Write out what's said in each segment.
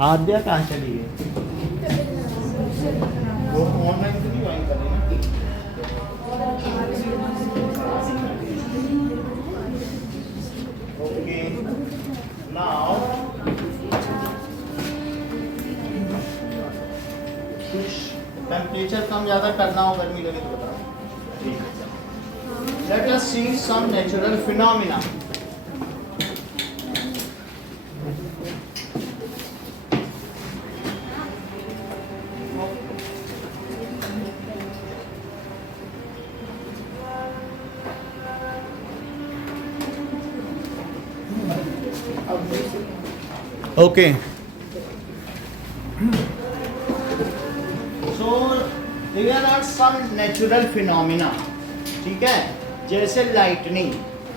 आद्या कहाँ चली गई? वो ऑनलाइन तो नहीं ज्वाइन कर रही ना? ओके नाउ कुछ टेम्परेचर कम ज़्यादा करना हो, गर्मी लगे तो बताओ। ठीक है, let us see some natural phenomena. Okay so there are some natural phenomena, ठीक है, जैसे लाइटनिंग,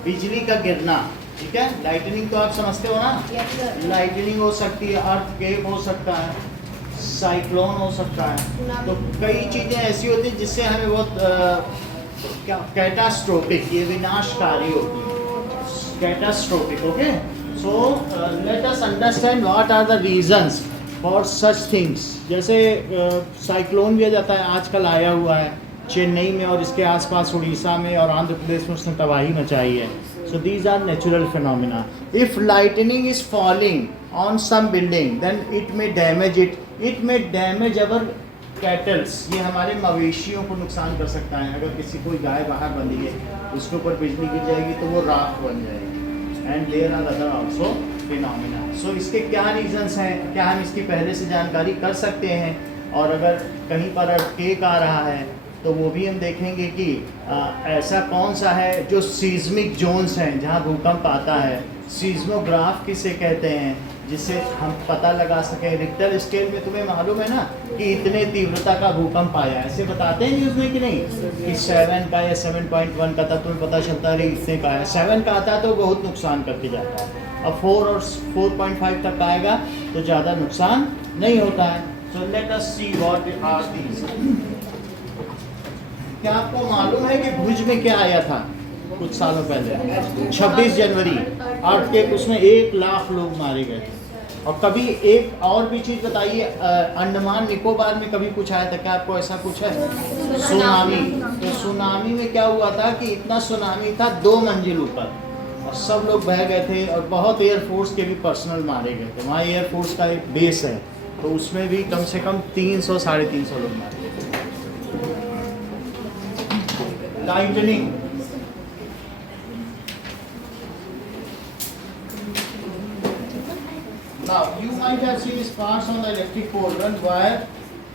बिजली का गिरना। ठीक है, लाइटनिंग तो आप समझते हो ना? लाइटनिंग हो सकती है, अर्थक्वेक हो सकता है, साइक्लोन हो सकता है। तो कई चीज़ें ऐसी होती हैं जिससे हमें बहुत क्या कैटास्ट्रोफिक, ये विनाशकारी होती है, catastrophic. Okay, so let us understand what are the reasons for such things. जैसे साइक्लोन भी आ जाता है, आजकल आया हुआ है चेन्नई में और इसके आसपास उड़ीसा में और आंध्र प्रदेश में, उसने तबाही मचाई है। So these are natural phenomena. If lightning is falling on some building then it may damage it may damage our cattles. ये हमारे मवेशियों को नुकसान कर सकता है। अगर किसी कोई गाय बाहर बंधी है, उसके ऊपर बिजली गिर जाएगी तो वो राख बन जाएगी। And there are other also phenomena. So इसके क्या रीजंस हैं, क्या हम इसकी पहले से जानकारी कर सकते हैं? और अगर कहीं पर अर्थक्वेक आ रहा है तो वो भी हम देखेंगे कि ऐसा कौन सा है जो सीस्मिक जोन्स हैं, जहाँ भूकंप आता है। सीस्मोग्राफ किसे कहते हैं, जिससे हम पता लगा सकें। रिक्टर स्केल में तुम्हें मालूम है ना कि इतने तीव्रता का भूकंप आया, ऐसे बताते हैं न्यूज़ में कि नहीं, कि 7 का या 7.1 का था, तुम्हें पता चलता है इतने का है। 7 का आता है तो बहुत नुकसान करके जाता है, अब 4 और 4.5 तक आएगा तो ज़्यादा नुकसान नहीं होता है। So let us see what are these. क्या आपको मालूम है कि भुज में क्या आया था कुछ सालों पहले? 26 जनवरी अर्थक्वेक, उसमें 1 लाख लोग मारे गए थे। और कभी एक और भी चीज़ बताइए, अंडमान निकोबार में कभी कुछ आया था क्या? आपको ऐसा कुछ है? सुनामी। तो सुनामी में क्या हुआ था कि इतना सुनामी था 2 मंजिल ऊपर, और सब लोग बह गए थे, और बहुत एयरफोर्स के भी पर्सनल मारे गए थे। वहाँ एयरफोर्स का एक बेस है, तो उसमें भी कम से कम 300 साढ़े 300 लोग मारे गए। Lightning, now you might have seen sparks on the electric pole when wire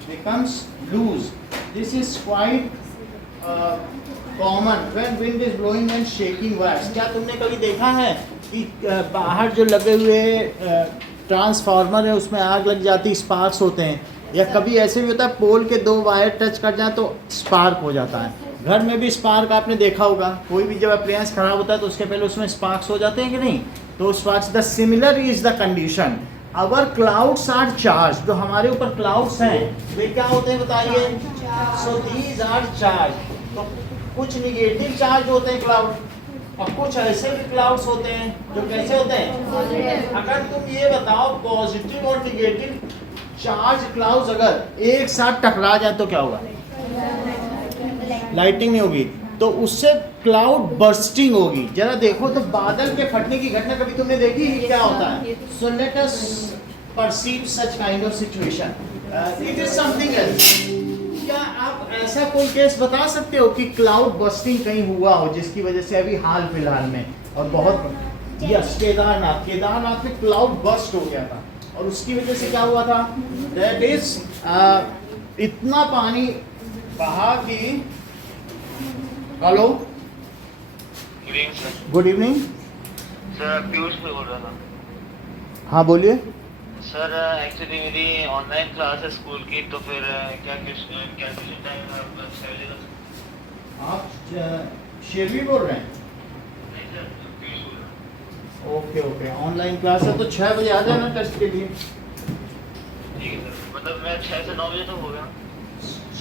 becomes loose. This is quite common when wind is blowing and shaking wires. क्या तुमने कभी देखा है कि बाहर जो लगे हुए ट्रांसफार्मर है उसमें आग लग जाती, स्पार्क्स होते हैं? या कभी ऐसे भी होता है पोल के 2 वायर टच कर जाए तो स्पार्क हो जाता है। घर में भी स्पार्क आपने देखा होगा, कोई भी जब अप्लायंस खराब होता है तो उसके पहले उसमें स्पार्क्स हो जाते हैं कि नहीं? तो sparks, the similar is the condition. Our clouds are charge, जो हमारे ऊपर क्लाउड्स हैं वे क्या होते हैं बताइए? So these are charge. तो कुछ निगेटिव चार्ज होते हैं क्लाउड, और कुछ ऐसे भी क्लाउड्स होते हैं जो कैसे होते हैं? अगर तुम ये बताओ पॉजिटिव और निगेटिव चार्ज क्लाउड्स अगर एक साथ टकरा जाए तो क्या होगा? लाइटिंग नहीं होगी, तो उससे क्लाउड बर्स्टिंग होगी। जरा देखो तो बादल के फटने की घटना कभी तुमने देखी है? क्या होता है? So let us perceive such kind of situation, it is something else. क्या आप ऐसा कोई केस बता सकते हो कि क्लाउड बर्स्टिंग कहीं हुआ हो जिसकी वजह से अभी हाल फिलहाल में, और बहुत, यस, केदारनाथ में क्लाउड बर्स्ट हो गया था, और उसकी वजह से क्या हुआ था? दैट इज इतना पानी बहा कि, hello, good evening sir, Piyush से बोल रहा था। हाँ बोलिए सर, एक्चुअली मेरी ऑनलाइन क्लास है स्कूल की, तो फिर क्या टाइम आप शेरवी बोल रहे हैं? नहीं सर, पीयूष बोल रहा हूँ। ओके ओके, ऑनलाइन क्लास है तो 6 बजे आ जाना टेस्ट के लिए। ठीक है सर, मतलब मैं 6 से 9 बजे तक हो गया।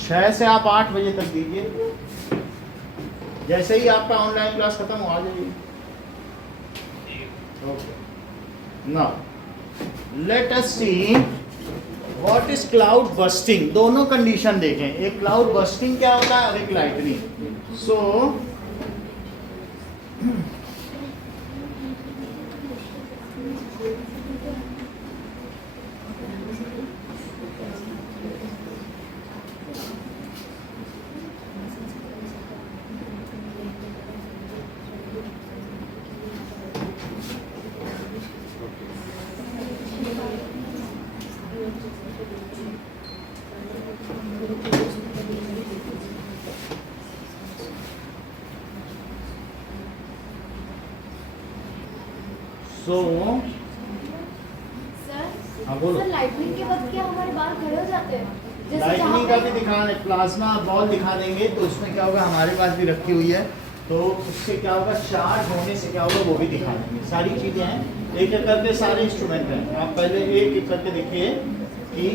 6 से आप 8 बजे तक दीजिए, जैसे ही आपका ऑनलाइन क्लास खत्म हो आ जाइए। ठीक है। Okay, now let us see what is cloud busting. दोनों कंडीशन देखें, एक क्लाउड बस्टिंग क्या होता है और एक लाइटनिंग। सो हाँ बोलो। सर लाइटनिंग के वक्त क्या हमारे बाल खड़े हो जाते हैं? जैसे लाइटनिंग का जहाँ भी दिखा, प्लाज्मा बॉल दिखा देंगे तो उसमें क्या होगा, हमारे पास भी रखी हुई है, तो उससे क्या होगा, चार्ज होने से क्या होगा वो भी दिखा देंगे। सारी चीज़ें हैं, एक एक करके सारे इंस्ट्रूमेंट हैं। आप पहले एक एक करके देखिए कि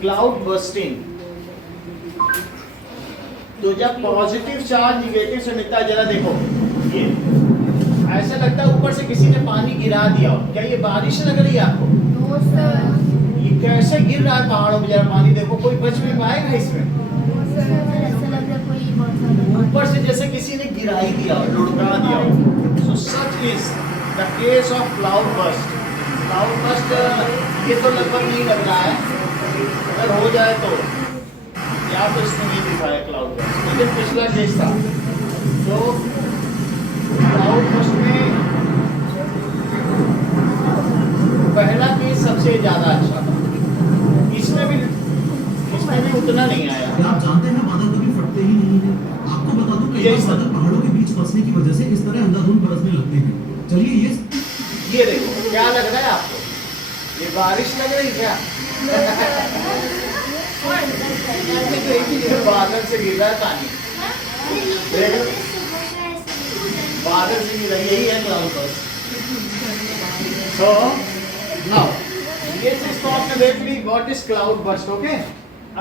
क्लाउड बर्स्टिंग, तो जब पॉजिटिव चार्ज निगेटिव से मिलता है, जरा देखो ये ऐसा लगता है ऊपर से किसी ने पानी गिरा दिया हो। क्या ये बारिश लग रही है आपको? नो सर, ये कैसे गिर रहा है पहाड़ों में, जरा पानी देखो, कोई बच भी पाएगा इसमें? ऐसा लग रहा है कोई बहुत ज्यादा ऊपर से जैसे किसी ने गिरा ही दिया हो, लुढ़का दिया हो। So such is the case of cloudburst. Cloudburst ये तो लगभग नहीं लग रहा है, अगर हो जाए तो, या तो इसमें नहीं दिखाया क्लाउड बस्ट, लेकिन पिछला केस था तो क्लाउड बस्ट में पहला केस सबसे ज्यादा अच्छा था। इसमें भी उतना नहीं आया। क्या आप जानते हैं बादल कभी फटते ही नहीं है। आपको बता दूं कई बार बादल पहाड़ों के बीच फंसने की वजह से इस तरह अंधाधुंध बरसने लगते हैं। चलिए ये देखो क्या लग रहा है आपको, ये बारिश लग रही क्या? ये बादल से गिर रहा है पानी, बादल से गिर रहा है, यही है क्लाउड बस्ट। सो नाउ ये directly what is cloud burst, okay.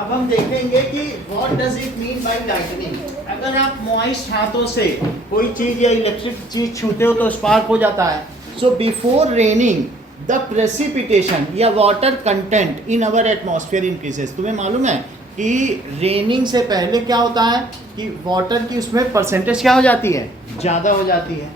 अब हम देखेंगे कि what does it mean by lightning. अगर आप मॉइस्ट हाथों से कोई चीज या इलेक्ट्रिक चीज छूते हो तो स्पार्क हो जाता है। So before raining the precipitation या water content in our atmosphere increases. तुम्हें मालूम है कि रेनिंग से पहले क्या होता है कि वाटर की उसमें परसेंटेज क्या हो जाती है, ज़्यादा हो जाती है।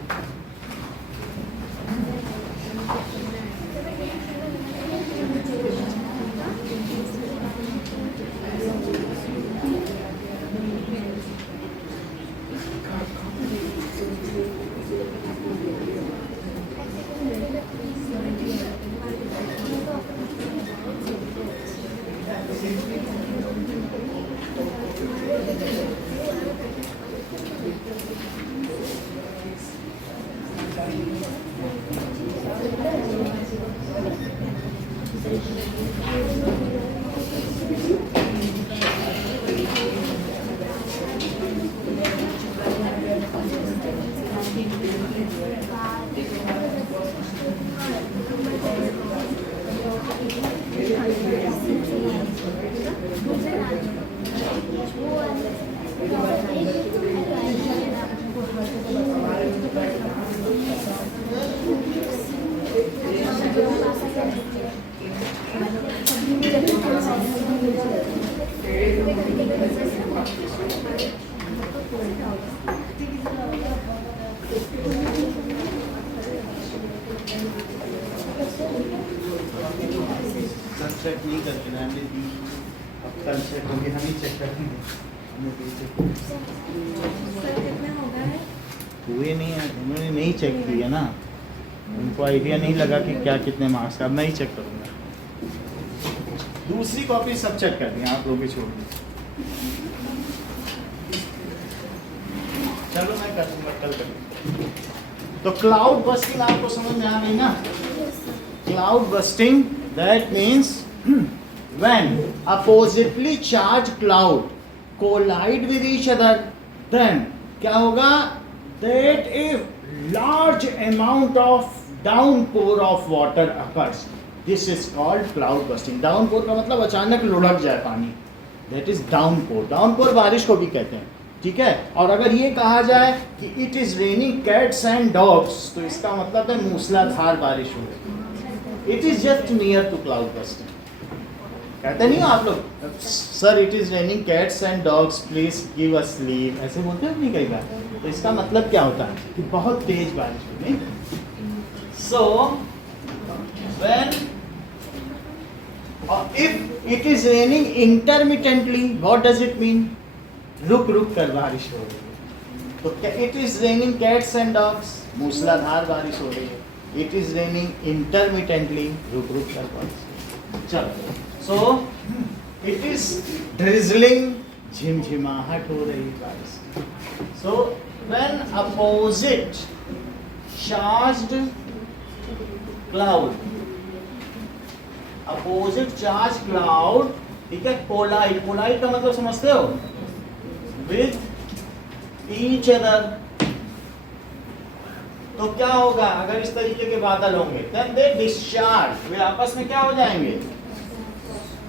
चेक नहीं करके ना हमने दी, अब कल चेक होगी, हम ही चेक करेंगे। हुए नहीं है, उन्होंने नहीं चेक किया ना, उनको आइडिया नहीं लगा कि क्या कितने मार्क्स का। अब मैं ही चेक करूँगा, दूसरी कॉपी सब चेक कर दिया, आप लोग भी छोड़ दीजिए। चलो मैं कर दूँगा, कल कर। तो क्लाउड बस्टिंग आपको समझ में आ गई ना? Cloud busting that means when oppositely charged cloud collide with each other, then क्या होगा, that a large amount of downpour of water occurs. This is called cloud busting. downpour का मतलब अचानक लुढ़क जाए पानी, that is downpour. downpour बारिश को भी कहते हैं, ठीक है। और अगर ये कहा जाए कि it is raining cats and dogs, तो इसका मतलब है मूसलाधार बारिश हो रही है। It is just near to cloud busting. कहते नहीं हो आप लोग, sir it is raining cats and dogs please give us leave, ऐसे बोलते हो नहीं कई बार? तो इसका मतलब क्या होता है कि बहुत तेज बारिश हुई। So when if it is raining intermittently, what does it mean? रुक रुक कर बारिश हो रही है। तो it is raining cats and dogs, मूसलाधार बारिश हो रही है। इट इज रेनिंग इंटरमिटेंटली, रुक रुक कर बारिश। चलो, सो इट इज ड्रिजलिंग, झिमझिमाहट हो रही बारिश। So when opposite charged cloud, opposite charge cloud, ठीक है, कोलाइड, कोलाइड का मतलब समझते हो? With each other. तो क्या होगा अगर इस तरीके के बादल होंगे? देन दे डिस्चार्ज, वे आपस में क्या हो जाएंगे?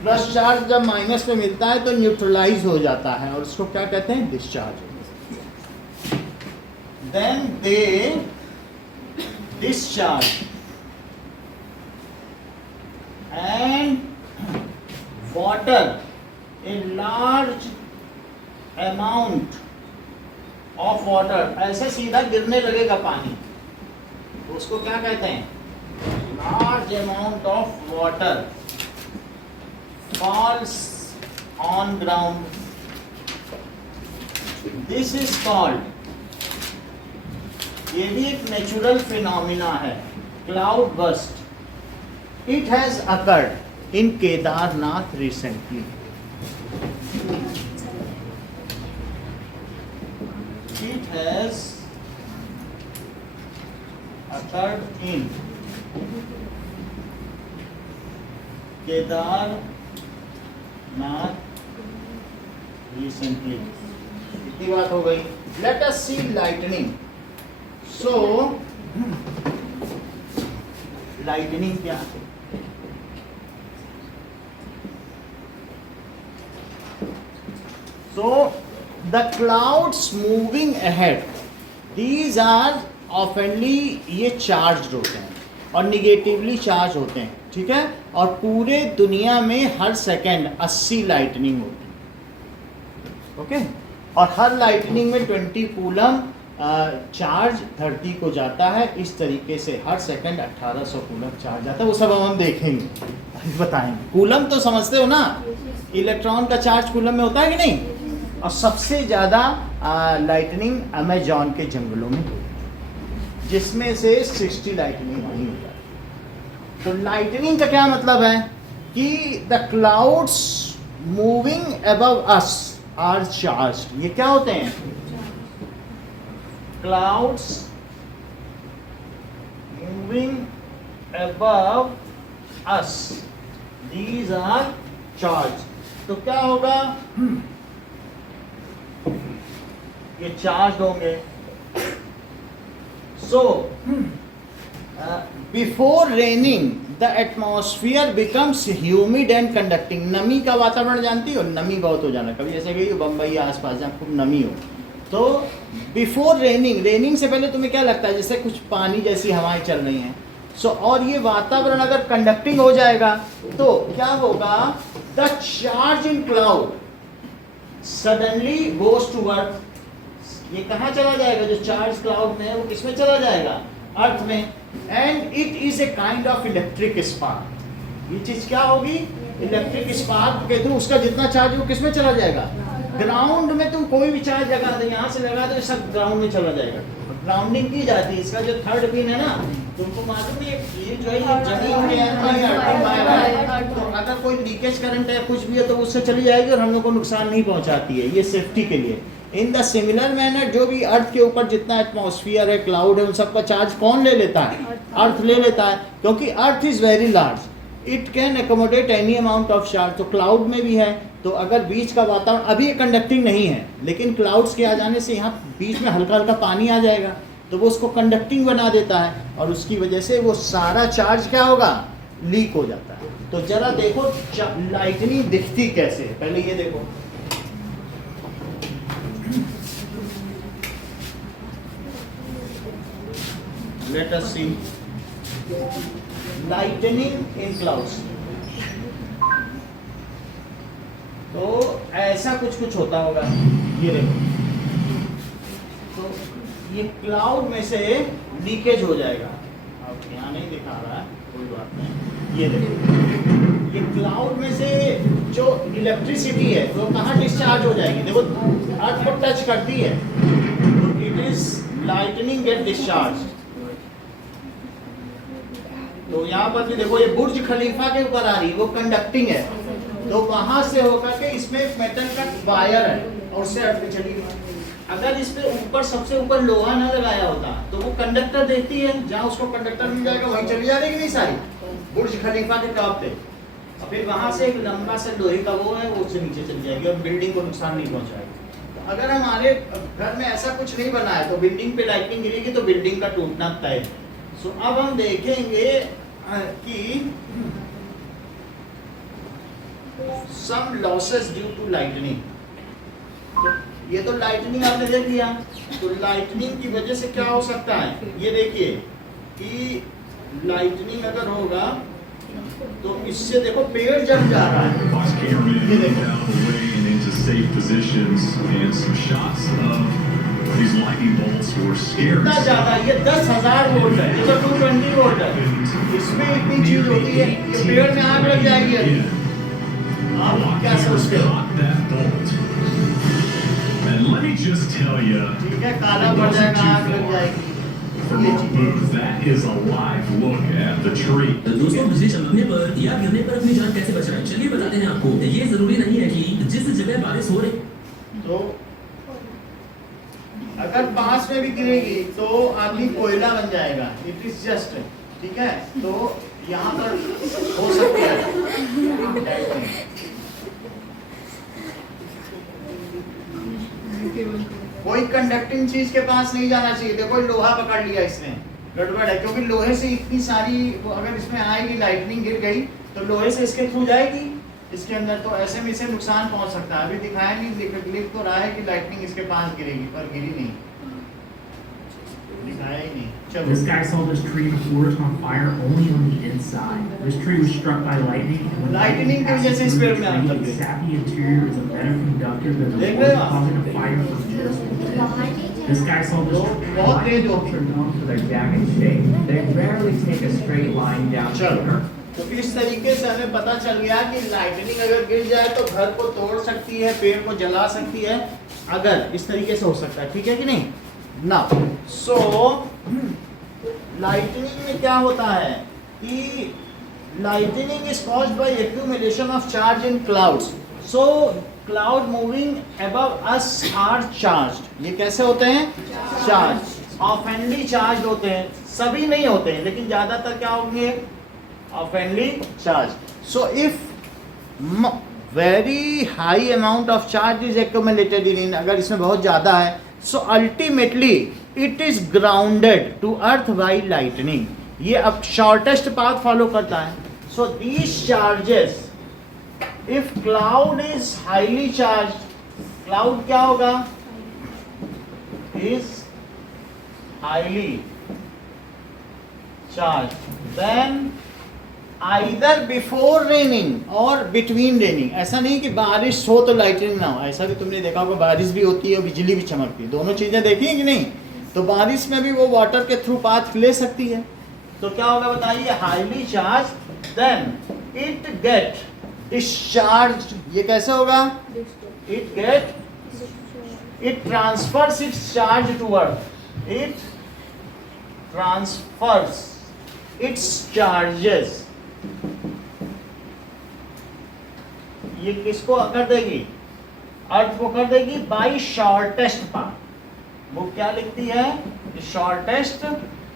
प्लस चार्ज जब माइनस में मिलता है तो न्यूट्रलाइज हो जाता है और उसको क्या कहते हैं? Discharge. Then they discharge and water, a large amount of water, ऐसे सीधा गिरने लगेगा पानी, तो उसको क्या कहते हैं? large amount of water falls on ground, this is called, ये भी एक नेचुरल फिनोमिना है, cloud burst. It has occurred in Kedarnath recently. It has occurred in Kedarnath recently. इतनी बात हो गई। Let us see lightning. So, lightning क्या है? So the clouds moving ahead, these are oftenly ये charged होते हैं और निगेटिवली चार्ज होते हैं, ठीक है। और पूरे दुनिया में हर सेकेंड 80 लाइटनिंग होती है, ओके। और हर लाइटनिंग में 20 कूलम चार्ज धरती को जाता है। इस तरीके से हर सेकंड 1800 कूलम चार्ज जाता है। वो सब हम देखेंगे, बताएंगे। कूलम तो समझते हो ना, इलेक्ट्रॉन का चार्ज कूलम में होता है कि नहीं। और सबसे ज़्यादा लाइटनिंग अमेजॉन के जंगलों में, जिसमें से 60 लाइटनिंग वहीं होता है। तो लाइटनिंग का क्या मतलब है कि the clouds moving above us are charged. ये क्या होते हैं? Clouds moving above us, these are charge. तो क्या होगा? ये चार्ज होंगे। So before raining the atmosphere becomes humid and conducting. नमी का वातावरण जानती हो, नमी बहुत हो जाना। कभी ऐसे गई हो बम्बई आसपास जहाँ खूब नमी हो, तो बिफोर रेनिंग, रेनिंग से पहले तुम्हें क्या लगता है? जैसे कुछ पानी जैसी हवाएं चल रही हैं। सो और ये वातावरण अगर कंडक्टिंग हो जाएगा तो क्या होगा? The charge in cloud suddenly goes to earth. ये कहाँ चला जाएगा? जो चार्ज क्लाउड में है वो किसमें चला जाएगा? अर्थ में। And it is a kind of electric spark. ये चीज क्या होगी? इलेक्ट्रिक स्पार्क के थ्रू उसका जितना चार्ज है वो किसमें चला जाएगा? ग्राउंड में। तुम कोई भी चार्ज लगा दो, यहाँ से लगा दो, सब ग्राउंड में चला जाएगा। ग्राउंडिंग की जाती है। इसका जो थर्ड पिन है ना, तुमको मालूम है ये जो है ये जमीन में है, तो अगर कोई लीकेज करंट है कुछ भी है तो उससे चली जाएगी और हम लोग को नुकसान नहीं पहुंचाती है। ये सेफ्टी के लिए। इन द सिमिलर मैनर जो भी अर्थ के ऊपर जितना एटमॉस्फियर है, क्लाउड है, उन सबका चार्ज कौन ले लेता है? अर्थ ले लेता है, क्योंकि earth is very large. It can accommodate any amount of charge. तो क्लाउड में भी है। तो अगर बीच का वातावरण अभी ये कंडक्टिंग नहीं है, लेकिन क्लाउड्स के आ जाने से यहाँ बीच में हल्का हल्का पानी आ जाएगा तो वो उसको कंडक्टिंग बना देता है और उसकी वजह से वो सारा चार्ज क्या होगा? लीक हो जाता है। तो जरा देखो लाइटनिंग दिखती कैसे है, पहले ये देखो। Let us see. लाइटनिंग इन क्लाउड्स। तो ऐसा कुछ होता होगा, ये देखो, तो ये क्लाउड में से लीकेज हो जाएगा। अब यहाँ नहीं दिखा रहा है, कोई बात नहीं, ये देखो, ये क्लाउड में से जो इलेक्ट्रिसिटी है वो कहाँ डिस्चार्ज हो जाएगी, देखो अर्थ को टच करती है तो it is lightning get discharge. तो यहाँ पर भी देखो, ये बुर्ज खलीफा के ऊपर आ रही है, वो कंडक्टिंग है, तो वहां से होकर के इसमें मेटल का वायर है और उससे अर्थ पे चली गई। अगर इस पे ऊपर सबसे ऊपर लोहा ना लगाया होता तो वो कंडक्टर देती है, जहाँ उसको कंडक्टर मिल जाएगा वहीं चली जा रही नहीं सारी बुर्ज खलीफा के टॉप पे, और फिर वहां से एक लंबा सा लोहे का वो है, वो उससे नीचे चली जाएगी और बिल्डिंग को नुकसान नहीं पहुंचाएगी। तो अगर हमारे घर में ऐसा कुछ नहीं बना है तो बिल्डिंग पे लाइटनिंग गिरेगी तो बिल्डिंग का टूटना तय। सो अब हम देखेंगे कि some losses due to lightning। तो ये तो लाइटनिंग आपने देख लिया, तो लाइटनिंग की वजह से क्या हो सकता है, ये देखिए कि लाइटनिंग अगर होगा तो इससे देखो पेड़ जल जा रहा है, Fox cameraman ये moved देखो, out of the way and into safe positions, and some shots of these lightning bolts were scary. इतना ज्यादा, ये 10,000 वोल्ट है, ये तो 220 वोल्ट है, इसमें इतनी चीज होती है, ये पेड़ में आग लग जाएगी। Yeah. आप क्या सोचते हो? Caught that bolt. And let me just tell you, ठीक है, काला पड़ जाएगा, आग लग जाएगी। from ये our cheese. booth, that is a live look at the tree. तो दोस्तों, बिजली चमकने पर या गिरने पर अपनी जान कैसे बचाएं? चलिए बताते हैं आपको। ये जरूरी नहीं है कि जिस जगह बारिश हो रही, तो अगर पास में भी गिरेगी तो आदमी कोयला बन जाएगा, इट इज जस्ट, ठीक है, तो यहाँ पर हो सकती है। कोई कंडक्टिंग चीज के पास नहीं जाना चाहिए। देखो लोहा पकड़ लिया इसने, गड़बड़ है, क्योंकि लोहे से इतनी सारी अगर इसमें आएगी, लाइटनिंग गिर गई तो लोहे से इसके थ्रू जाएगी इसके अंदर, तो ऐसे में इसे नुकसान पहुंच सकता है। अभी दिखाया नहीं, लिख तो रहा है कि लाइटनिंग इसके पास गिरेगी, पर गिरी नहीं, दिखाया ही नहीं। चलो, This guy saw this tree in the forest on fire only on the inside. This tree was struck by lightning, and when Lightning की वजह से इस पेड़ में आग लग गई। its sappy interior is a better conductor than the देख wood, रहे हो आप? causing a fire from just within. This guy saw this तो tree. बहुत तेज होती Are known for their jagged shape. They rarely take a straight line down to चलो, earth. तो इस तरीके से हमें पता चल गया कि लाइटनिंग अगर गिर जाए तो घर को तोड़ सकती है, पेड़ को जला सकती है, अगर इस तरीके से हो सकता है, ठीक है कि नहीं। नाउ सो लाइटनिंग में क्या होता है कि lightning is caused by accumulation of charge in clouds. So cloud moving above us are charged. ये कैसे होते हैं? चार्ज, ऑफेंडली चार्ज होते हैं, सभी नहीं होते हैं लेकिन ज्यादातर क्या होंगे? ऑफेंडली charge. So if very high amount of charge is accumulated in, अगर इसमें बहुत ज्यादा है, so ultimately it is grounded to earth by lightning. ये अब शॉर्टेस्ट पाथ फॉलो करता है। So these charges, if cloud is highly charge, cloud क्या होगा? Is highly charge, then either before raining और बिटवीन रेनिंग। ऐसा नहीं कि बारिश हो तो लाइटनिंग ना हो, ऐसा भी तुमने देखा होगा, बारिश भी होती है बिजली भी चमकती है, दोनों चीजें देखी है कि नहीं? तो बारिश में भी वो वाटर के थ्रू पाथ ले सकती है। तो क्या होगा बताइए? Highly charge, then it get discharge. ये कैसे होगा? It get, it transfers its charge to earth, it transfers its charges. ये किसको कर देगी? अर्थ को कर देगी बाई शॉर्टेस्ट पाथ। वो क्या लिखती है? Shortest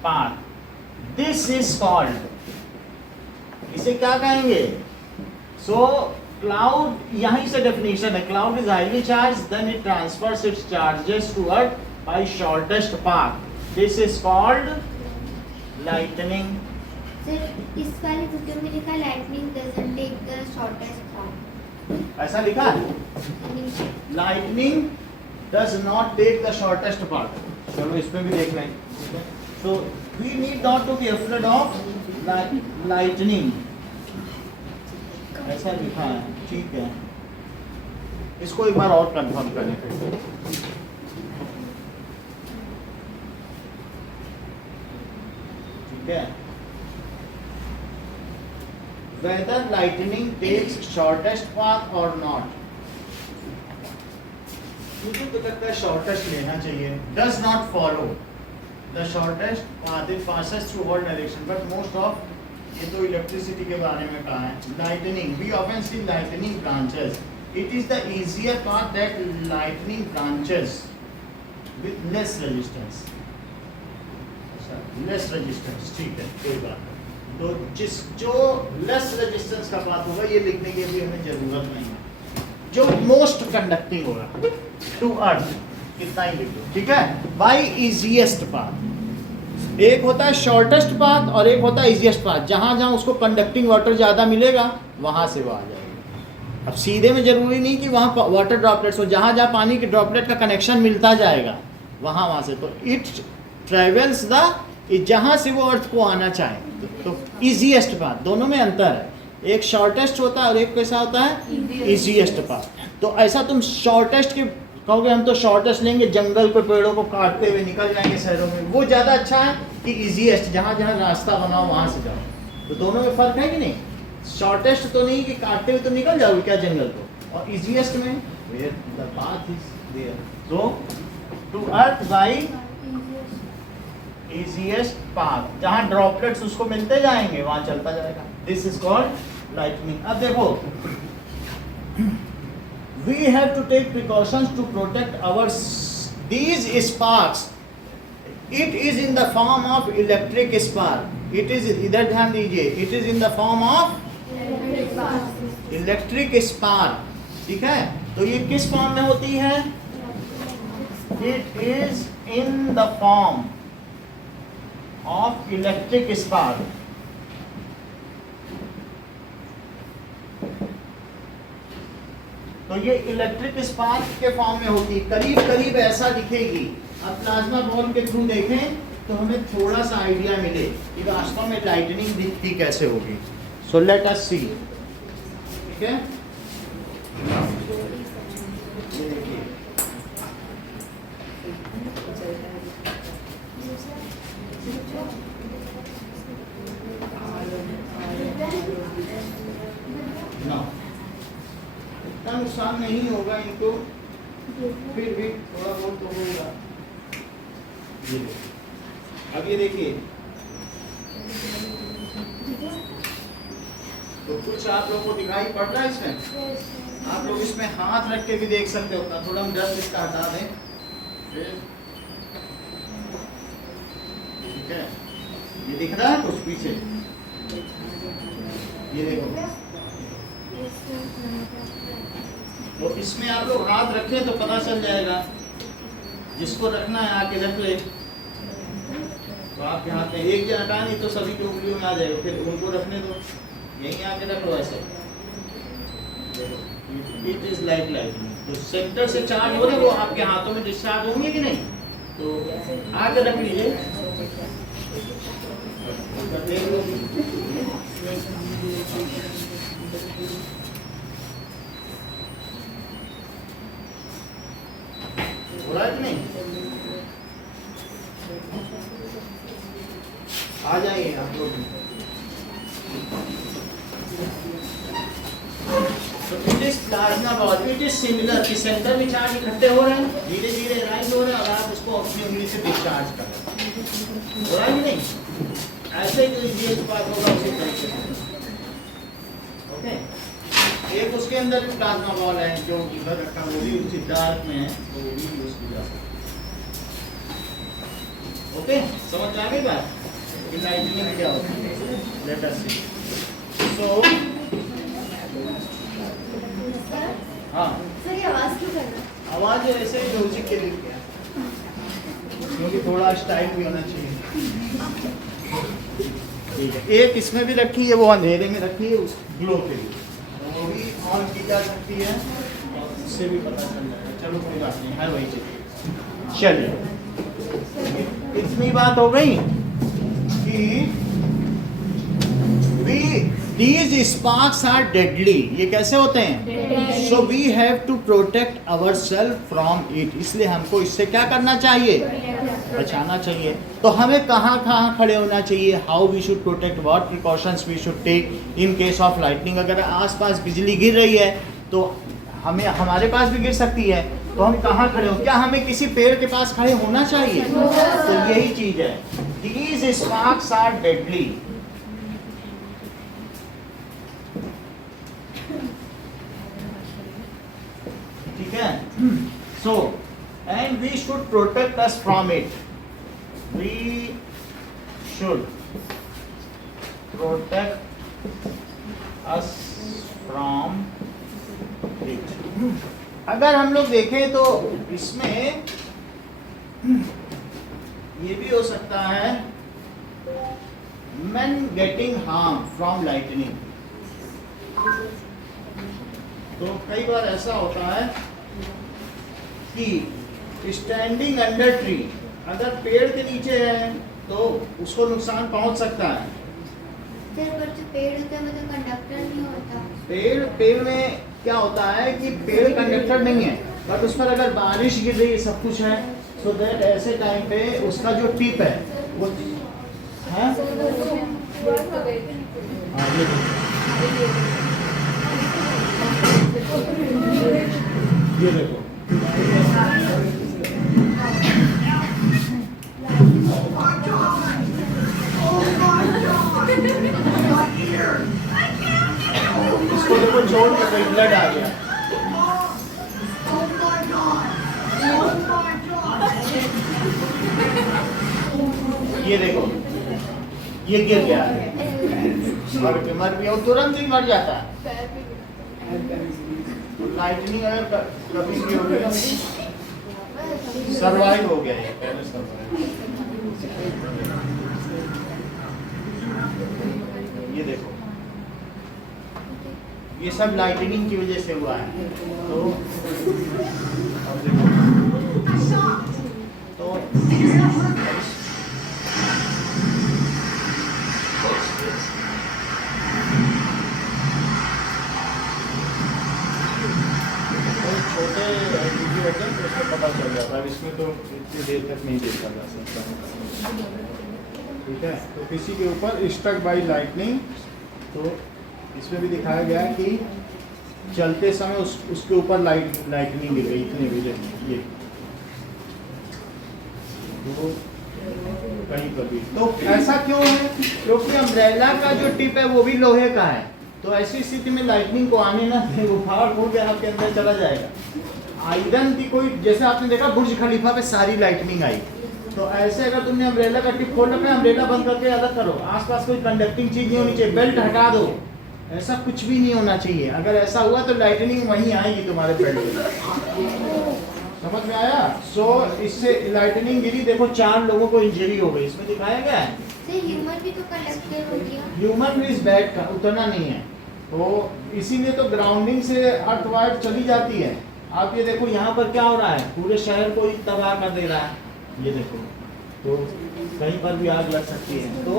path. This is called, इसे क्या कहेंगे? सो क्लाउड, यहीं से डेफिनेशन है, cloud is highly charge, then it transfers its charges to earth by shortest path. This is called lightning. Sir, इस वाले पुस्तक में लिखा lightning doesn't take the shortest path. ऐसा लिखा है? Lightning does not take the shortest path. चलो इसमें भी देख लें। So we need not to be afraid of lightning ऐसा लिखा है, ठीक है। इसको एक बार और कंफर्म करें फिर। ठीक है, whether lightning takes shortest path और नॉट। मुझे तो लगता है शॉर्टेस्ट लेना चाहिए। Does not follow the shortest path, it passes through all direction, but most of, ये तो इलेक्ट्रिसिटी के बारे में कहा है। Lightning, we often see lightning branches, it is the easier path that lightning branches with less resistance. Less resistance, ठीक है, कोई बात नहीं। तो जो लेस रेजिस्टेंस का पाथ होगा ये लिखने की भी हमें जरूरत नहीं है। जो मोस्ट कंडक्टिंग होगा टू अर्थ, कितना ही लिख दो, ठीक है। बाई इजीएस्ट पाथ, एक होता है शॉर्टेस्ट पाथ और एक होता है इजीएस्ट पाथ। जहां जहां उसको कंडक्टिंग वाटर ज्यादा मिलेगा वहां से वो आ जाएगा। अब सीधे में जरूरी नहीं कि वहां वाटर ड्रॉपलेट्स हो, जहां जहां पानी के ड्रॉपलेट का कनेक्शन मिलता जाएगा वहां से, तो इट ट्रेवल्स द, जहां से वो अर्थ को आना चाहे। तो इजीएस्ट पाथ, दोनों में अंतर है, एक शॉर्टेस्ट होता है और एक कैसा होता है, इजीएस्ट पाथ। तो ऐसा तुम शॉर्टेस्ट के कहोगे हम तो शॉर्टेस्ट लेंगे, जंगल पे पेड़ों को काटते हुए निकल जाएंगे शहरों में, वो ज़्यादा अच्छा है कि इजीएस्ट, जहाँ जहाँ रास्ता बनाओ वहाँ से जाओ। तो दोनों में फ़र्क है कि नहीं? शॉर्टेस्ट तो नहीं कि काटते हुए तो निकल जाओगे क्या जंगल को, और इजीएस्ट में where the path is there, so to earth by easiest path, जहाँ ड्रॉपलेट्स उसको मिलते जाएंगे वहाँ चलता जाएगा। This is called lightning. अब देखो, we have to take precautions to protect our these sparks. It is in the form of electric spark. It is, इधर ध्यान दीजिए, it is in the form of electric spark, ठीक है। तो ये किस फॉर्म में होती है? It is in the form of electric spark. तो ये इलेक्ट्रिक स्पार्क के फॉर्म में होती है, करीब करीब ऐसा दिखेगी। अब प्लाज्मा बॉल के थ्रू देखें तो हमें थोड़ा सा आइडिया मिले कि वास्तव में लाइटनिंग दिखती कैसे होगी। सो लेट अस सी, ठीक है। ये देखिए, इतना नुकसान नहीं होगा इनको, फिर भी थोड़ा बहुत तो होगा। अब ये देखिए, तो कुछ आप लोगों को दिखाई पड़ रहा है इसमें? आप लोग इसमें हाथ रख के भी देख सकते हो। थोड़ा हम डस्ट इसका हटा दें, ठीक है। ये दिख रहा है कुछ पीछे, ये देखो। तो इसमें आप लोग हाथ रखें तो पता चल जाएगा। जिसको रखना है आके रख ले, तो आपके हाथ में एक जन हटा, नहीं तो सभी के उंगलियों में आ जाएगा। फिर उनको रखने दो, यहीं आके रख लो ऐसे। It is like lightning. तो सेंटर से चार्ज हो रहे वो आपके हाथों में डिस्चार्ज होंगे कि नहीं? तो आके रख लीजिए। हो रहा है कि नहीं? आ जाइए आप लोग। तो it is plasma ball, it is similar कि सेंटर में चार्ज इकट्ठे हो रहे हैं, धीरे धीरे राइज हो रहे हैं और आप उसको अपनी उंगली से डिस्चार्ज कर रहे हैं। हो रहा है कि नहीं? ऐसे ही ये बात होगा उसी तरीके से। ओके, एक उसके अंदर भी प्लाज्मा बॉल है जो इधर रखा, वो भी उसी डार्क में है, तो वो भी यूज किया जा सकता है। ओके, समझ आ गई बात? लाइटनिंग क्या होती है? लेट अस सी। सो हाँ, सर ये आवाज क्यों कर रहा है? आवाज ऐसे ही म्यूजिक के लिए किया, क्योंकि थोड़ा स्टाइल भी होना चाहिए। ठीक है, एक इसमें भी रखी है, वो अंधेरे में रखी है उस ग्लो के लिए, वो भी ऑन की जा सकती है और उससे भी पता चल जाएगा। चलो कोई बात नहीं, हर वही चाहिए। चलिए, इतनी बात हो गई कि These sparks are deadly. ये कैसे होते हैं? So we have to protect ourselves from it. इसलिए हमको इससे क्या करना चाहिए? बचाना चाहिए. तो हमें कहाँ खड़े होना चाहिए? How we should protect? What precautions we should take in case of lightning? अगर आसपास बिजली गिर रही है तो हमें हमारे पास भी गिर सकती है, तो हम कहाँ खड़े हो? क्या हमें किसी पेड़ के पास खड़े होना चाहिए? तो यही चीज है. These sparks are deadly. ठीक है. So and we should protect us from it. We should protect us from it. अगर हम लोग देखें तो इसमें ये भी हो सकता है men getting harm from lightning. तो कई बार ऐसा होता है कि स्टैंडिंग अंडर ट्री, अगर पेड़ के नीचे है तो उसको नुकसान पहुंच सकता है. सर पर जो पेड़ होता है वो तो कंडक्टर नहीं होता. पेड़ में क्या होता है कि पेड़ कंडक्टर नहीं है, बट उस पर अगर बारिश गिर रही है, सब कुछ है, सो दैट ऐसे टाइम पे उसका जो टिप है वो है. ये देखो इसको देखो, छोड़ के कोई ब्लड आ गया. ये देखो ये गिर गया और मर भी, तुरंत ही मर जाता है. लाइटनिंग अगर कभी भी हो गया, सरवाइव हो गया, ये पहले सरवाइव. ये देखो ये सब लाइटनिंग की वजह से हुआ है. तो अब देखो तो छोटे वीडियो होते हैं तो उसमें पता चल जाता है. इसमें तो इतनी देर तक नहीं देखा जा सकता. ठीक है. तो किसी के ऊपर स्ट्रक बाय लाइटनिंग, तो इसमें भी दिखाया गया है कि चलते समय उसके ऊपर लाइटनिंग गिर गई इतने बजे. ये तो कहीं पर भी. तो ऐसा क्यों है? क्योंकि अम्ब्रेला का जो टिप है वो भी लोहे का है. तो ऐसी स्थिति में लाइटनिंग को आने ना दे, वो फाड़ फूट के आपके अंदर चला जाएगा. आयरन की कोई, जैसे आपने देखा बुर्ज खलीफा पे सारी लाइटनिंग आई, तो ऐसे अगर तुमने अम्ब्रेला का टिप खोल रखा है, अम्ब्रेला बंद करके अलग करो, आसपास कोई कंडक्टिंग चीज नहीं होनी चाहिए, बेल्ट हटा दो, ऐसा कुछ भी नहीं होना चाहिए. अगर ऐसा हुआ तो लाइटनिंग वहीं आएगी तुम्हारे बेल्ट में. समझ में आया? सो इससे लाइटनिंग गिरी, देखो 4 लोगों को इंजरी हो गई. इसमें दिखाया गया है. ह्यूमन भी तो कंडक्टर हो गया. ह्यूमन इज बैड का उतना नहीं है, तो इसीलिए तो ग्राउंडिंग से अर्थ वायर चली जाती है. आप ये देखो यहाँ पर क्या हो रहा है, पूरे शहर को ही तबाह कर दे रहा है. ये देखो, तो कहीं पर भी आग लग सकती है. तो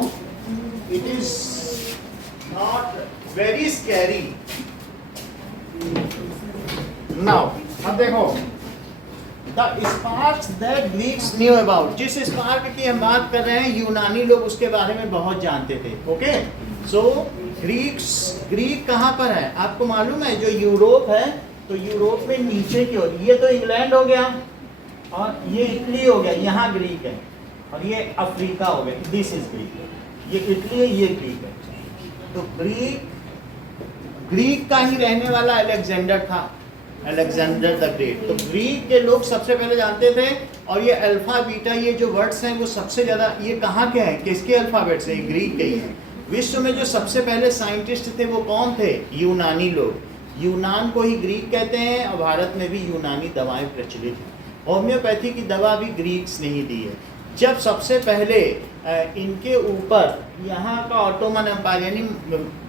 it is not very scary. Now अब देखो the sparks that Greeks knew about. जिस स्पार्क की हम बात कर रहे हैं, यूनानी लोग उसके बारे में बहुत जानते थे. ओके. सो ग्रीक कहाँ पर है आपको मालूम है? जो यूरोप है, तो यूरोप में नीचे की ओर, ये तो इंग्लैंड हो गया और ये इटली हो गया, यहाँ ग्रीक है, और ये अफ्रीका हो गया. This is Greek. ये इटली है, ये ग्रीक है. तो ग्रीक का ही रहने वाला अलेक्जेंडर था, अलेक्जेंडर द ग्रेट. तो ग्रीक के लोग सबसे पहले जानते थे. और ये अल्फा बीटा, ये जो वर्ड्स हैं वो सबसे ज़्यादा, ये कहाँ के हैं, किसके अल्फ़ाबेट्स हैं? ग्रीक के ही हैं. विश्व में जो सबसे पहले साइंटिस्ट थे वो कौन थे? यूनानी लोग. यूनान को ही ग्रीक कहते हैं. और भारत में भी यूनानी दवाएं प्रचलित हैं. होम्योपैथी की दवा भी ग्रीक्स ने ही दी है. जब सबसे पहले इनके ऊपर यहाँ का ऑटोमन एम्पायर यानी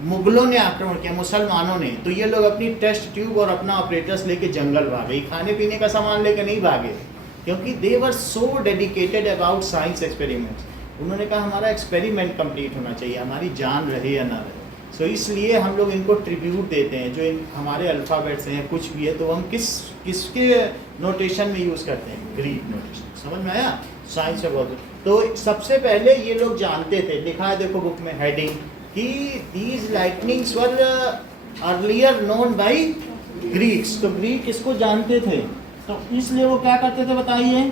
मुगलों ने आक्रमण किया, मुसलमानों ने, तो ये लोग अपनी टेस्ट ट्यूब और अपना ऑपरेटर्स लेके जंगल भागे. खाने पीने का सामान लेके नहीं भागे, क्योंकि they were so dedicated about science experiments. उन्होंने कहा हमारा एक्सपेरिमेंट कंप्लीट होना चाहिए, हमारी जान रहे या ना रहे. सो इसलिए हम लोग इनको ट्रिब्यूट देते हैं, जो हमारे अल्फ़ाबेट्स हैं कुछ भी है तो हम किसके नोटेशन में यूज़ करते हैं, ग्रीक नोटेशन। समझ में आया? साइंस में बहुत तो सबसे पहले ये लोग जानते थे, लिखा है देखो बुक में हेडिंग कि these lightnings were earlier known by Greeks. तो ग्रीक इसको जानते थे, तो इसलिए वो क्या करते थे बताइए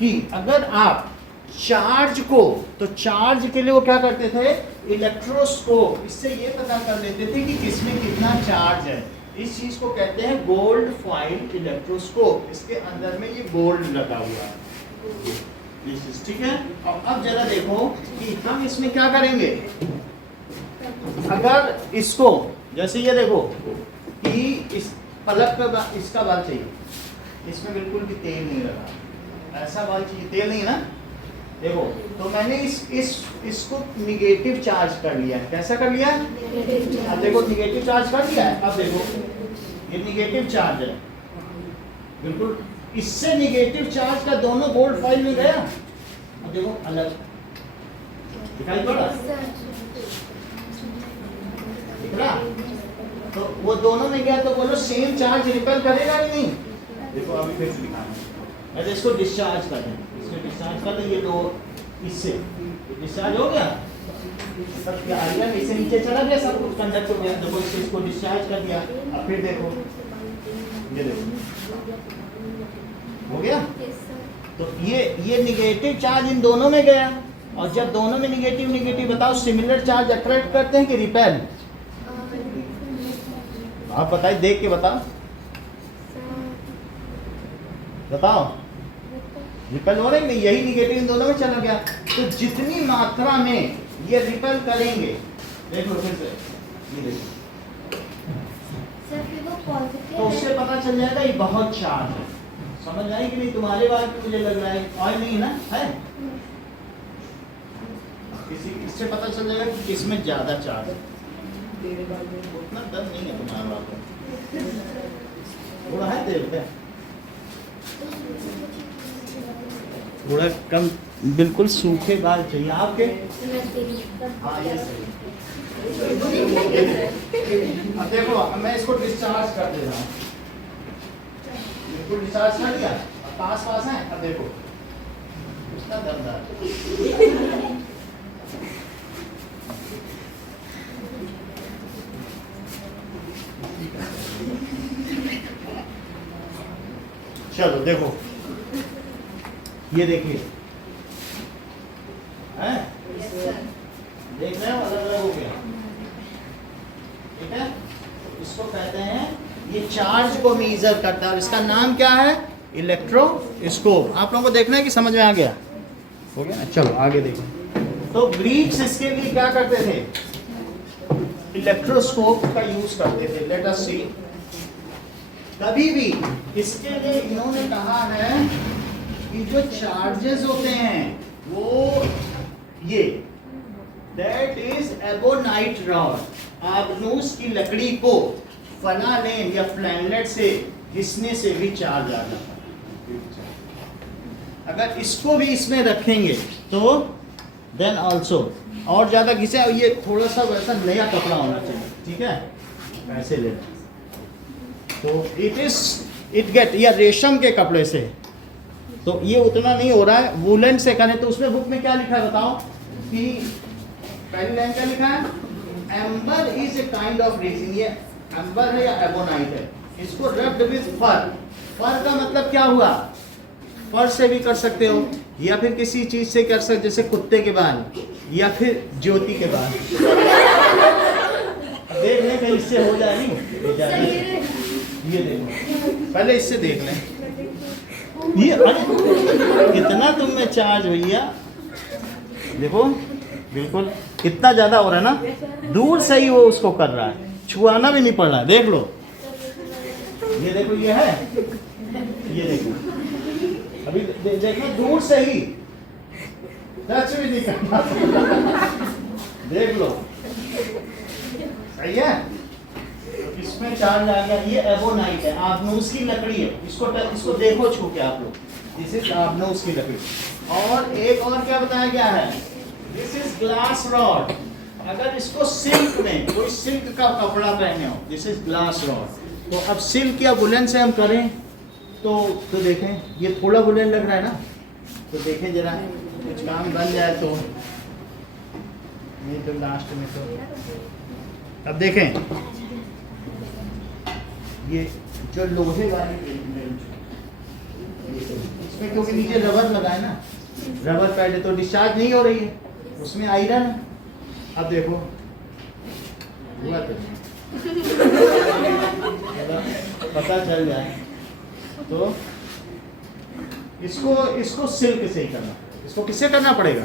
कि अगर आप चार्ज को, तो चार्ज के लिए वो क्या करते थे, इलेक्ट्रोस्कोप, इससे ये पता कर लेते थे कि किसमें कितना चार्ज है। इस चीज को कहते हैं गोल्ड फॉइल इलेक्ट्रोस्कोप। इसके अंदर में ये गोल्ड लगा हुआ है, ठीक है। और अब जरा देखो कि हम इसमें क्या करेंगे। अगर इसको जैसे ये देखो कि इस पलक का इसका बाल चाहिए, इसमें बिल्कुल भी तेल नहीं लगा, ऐसा बाल चाहिए, तेल नहीं है ना। देखो तो मैंने इसको निगेटिव चार्ज कर लिया है। कैसा कर लिया? अब देखो निगेटिव चार्ज कर दिया है। अब देखो ये निगेटिव चार्ज है, बिल्कुल इससे निगेटिव चार्ज का दोनों गोल्ड फॉइल में गया। अब देखो अलग दिखाई पड़ा, दिख रहा? तो वो दोनों में गया, तो बोलो सेम चार्ज रिपेल करेगा कि नहीं? देखो अभी फिर से दिखाना, ऐसे इसको डिस्चार्ज कर दें, इसको डिस्चार्ज कर दें, ये दो इससे डिस्चार्ज हो गया, सब क्या आ गया, इसे नीचे चला गया, सब कुछ कंडक्ट हो गया। देखो इसको डिस्चार्ज कर दिया। अब फिर देखो ये देखो हो गया। तो ये निगेटिव चार्ज इन दोनों में गया, और जब दोनों में निगेटिव निगेटिव, बताओ सिमिलर चार्ज अट्रैक्ट करते हैं कि रिपेल? आप बताइए, देख के बताओ, बताओ रिपेल हो रहे हैं? यही निगेटिव इन दोनों में चला गया। तो जितनी मात्रा में ये रिपेल करेंगे, देख लो फिर से, ये देखो, तो उससे पता चल जाएगा ये बहुत चार्ज है। समझ आई कि नहीं? तुम्हारे बारे में मुझे लग रहा है ऑयल नहीं ना है, इससे पता चल जाएगा कि किसमें ज्यादा चार्ज है। उतना दर्द नहीं है तुम्हारा बात में, थोड़ा है तेल पे, थोड़ा कम, बिल्कुल सूखे बाल चाहिए आपके। हाँ ये सही। अब देखो मैं इसको डिस्चार्ज कर दे रहा हूँ, बिल्कुल डिस्चार्ज कर दिया, अब पास है। अब देखो उसका दर्द चलो देखो, ये देखिए हैं, देख रहे हो अलग अलग हो गया, ठीक है। इसको कहते हैं, ये चार्ज को मेजर करता है, इसका नाम क्या है? इलेक्ट्रोस्कोप। आप लोगों को देखना है कि समझ में आ गया? हो गया ना? चलो आगे देखो। तो ग्रीक्स इसके लिए क्या करते थे? इलेक्ट्रोस्कोप का यूज करते थे। लेट अस सी। कभी भी इसके लिए इन्होंने कहा है कि जो चार्जेस होते हैं वो ये दैट इज एबोनाइट रॉड, आबनूस की लकड़ी को फलालेन या फ्लैनलेट से घिसने से भी चार्ज आ जाता है। अगर इसको भी इसमें रखेंगे तो देन ऑल्सो, और ज़्यादा घिसे, ये थोड़ा सा वैसा नया कपड़ा होना चाहिए, ठीक है, ऐसे लेना। तो इट गेट, या रेशम के कपड़े से, तो ये उतना नहीं हो रहा है। वूलन से करें तो उसमें बुक में क्या लिखा है बताओ? कि पहली लाइन क्या लिखा है? Amber is a kind of resin. ये एम्बर है या एबोनाइट है, इसको रब्ड विद फर। फर का मतलब क्या हुआ? फर से भी कर सकते हो, या फिर किसी चीज से कर सकते, जैसे कुत्ते के बाल या फिर ज्योति के बाल। देख लें कहीं इससे हो जाए नहीं। ये देखो, पहले इससे देख लें, ये कितना तुम में चार्ज भैया, देखो बिल्कुल कितना ज्यादा हो रहा है ना। दूर से ही वो उसको कर रहा है, छुआना भी नहीं पड़ रहा है। देख लो, ये देखो, ये है, ये देखो, अभी देखना दूर से ही, टच भी नहीं करना। देख लो, सही है। तो इसमें चार्ज आ गया। ये एबोनाइट है, आबनूस की लकड़ी है। इसको देखो छू के आप लोग, दिस इज आबनूस की लकड़ी। और एक और क्या बताया गया है? दिस इज ग्लास रॉड, अगर इसको सिल्क में, कोई सिल्क का कपड़ा पहने हो, दिस इज ग्लास रॉड, तो अब सिल्क या वुलन से हम करें तो देखें ये थोड़ा वुलन लग रहा है ना, तो देखें जरा कुछ काम बन जाए तो, नहीं तो लास्ट में तो अब देखें ये जो लोहे वाली इसमें क्योंकि नीचे रबर लगा है ना, रबर पैड तो डिस्चार्ज नहीं हो रही है, उसमें आयरन है। अब देखो हुआ तो पता चल जाए तो इसको सिल्क से ही करना, इसको किससे करना पड़ेगा?